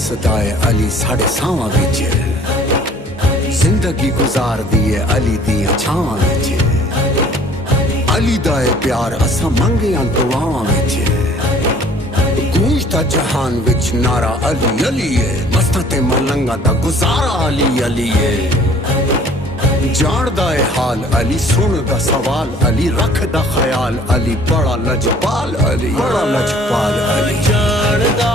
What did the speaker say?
वसदा है अली साढ़े सावां विच, जिंदगी गुजार दी है अली दियां छावां विच। अली दा है प्यार असां मंगियां दुआवां विच, गूंजदा जहान विच नारा अली अली है। मस्तां ते मलंगा दा गुजारा अली अली है। जानदा है हाल अली, सुनदा सवाल अली, रखदा ख्याल अली, बड़ा लजपाल अली, बड़ा लजपाल अली। जानदा